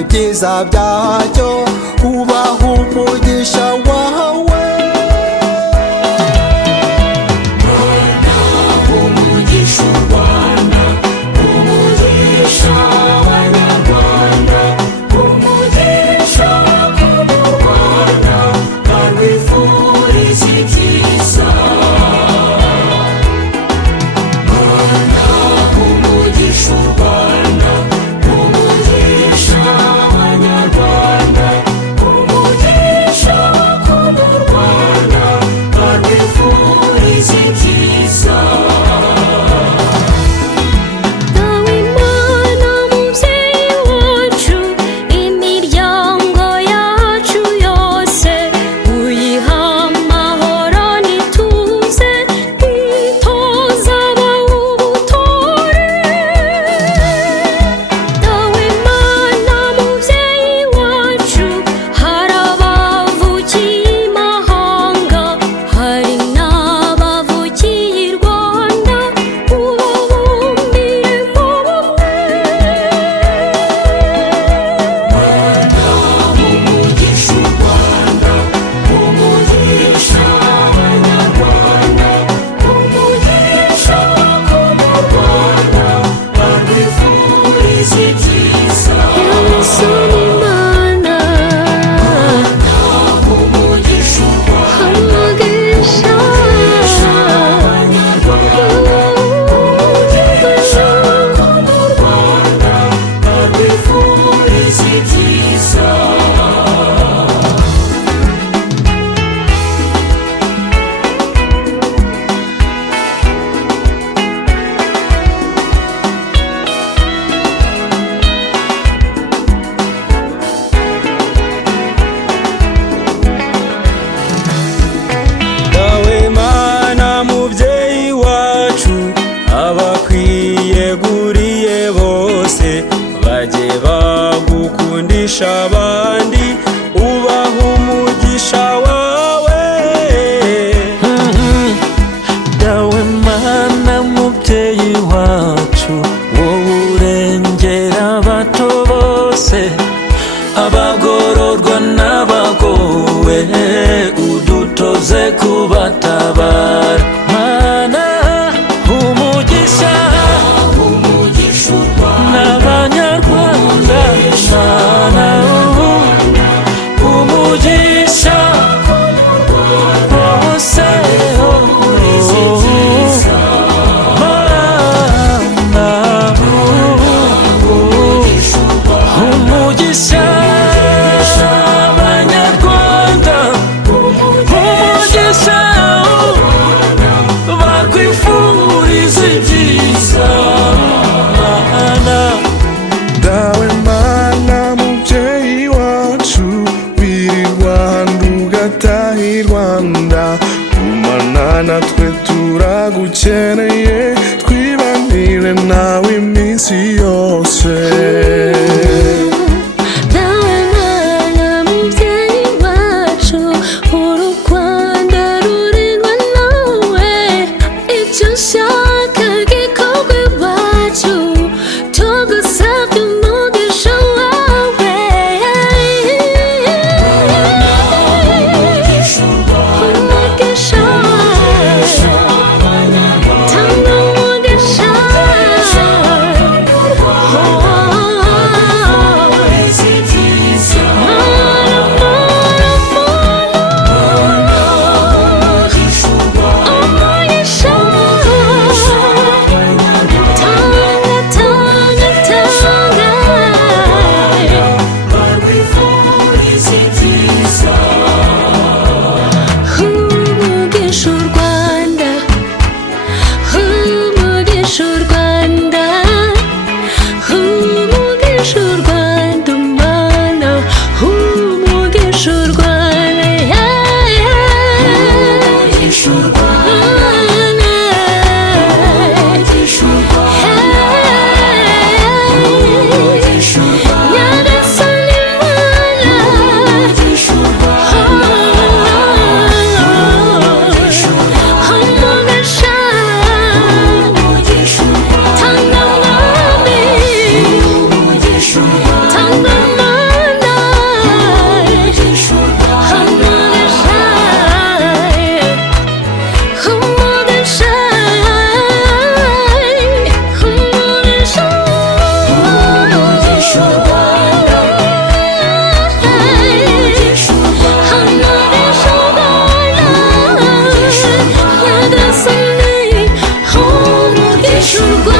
ibyiza byacyo ubaha umugisha wawe. Rwanda umugisha u Rwanda, umugisha abanyarwanda, umugisha ku Rwanda, barwifuriza ibyiza. Rwanda umugisha u Rwanda, umugisha abanyarwanda, umugisha ku Rwanda, barwifuriza ibyiza. Dawe Imana mubyeyi wacu, imiryango yacu yose uyiha amahoro n'ituze, itoza abawe ubutore. Dawe Imana mubyeyi wacu, hari abavukiye imahanga, hari n'abavukiye i Rwanda, ubabumbire mu bumwe. Rwanda umugisha u Rwanda, umugisha abanyarwanda, umugisha ku Rwanda, barwifuriza ibyiza. Yamusoni Imana, umugisha u Rwanda, umugisha abanyarwanda, umugisha ku Rwanda, barwifuriza ibyiza. Dawe Mana mubyeyi wacu, abakwiyeguriye bose bajye bagukundisha abandi, ubaha umugisha wawe. Dawe Mana mubyeyi wacu, wowe urengera abato bose, abagororwa n'abagowe, udutoze kubatabara. Mana umugisha umugisha u Rwanda, n'abanyarwanda, Mana umugisha bose. Mana umugisha abanyarwanda, umugisha bakwifuriza ibyiza. Mana Dawe Mana mubyeyi wacu, wiri Rwanda ugataha i Rwanda, gumana natwe turagukeneye, twibanire nawe iminsi yose. Dawe Mana mubyeyi wacu, uru Rwanda rurindwa nawe, icyo ushaka gikorwa iwacu, tugusabye umugisha wawe. umugisha u Rwanda, Umugisha tanga umugisha. urwanda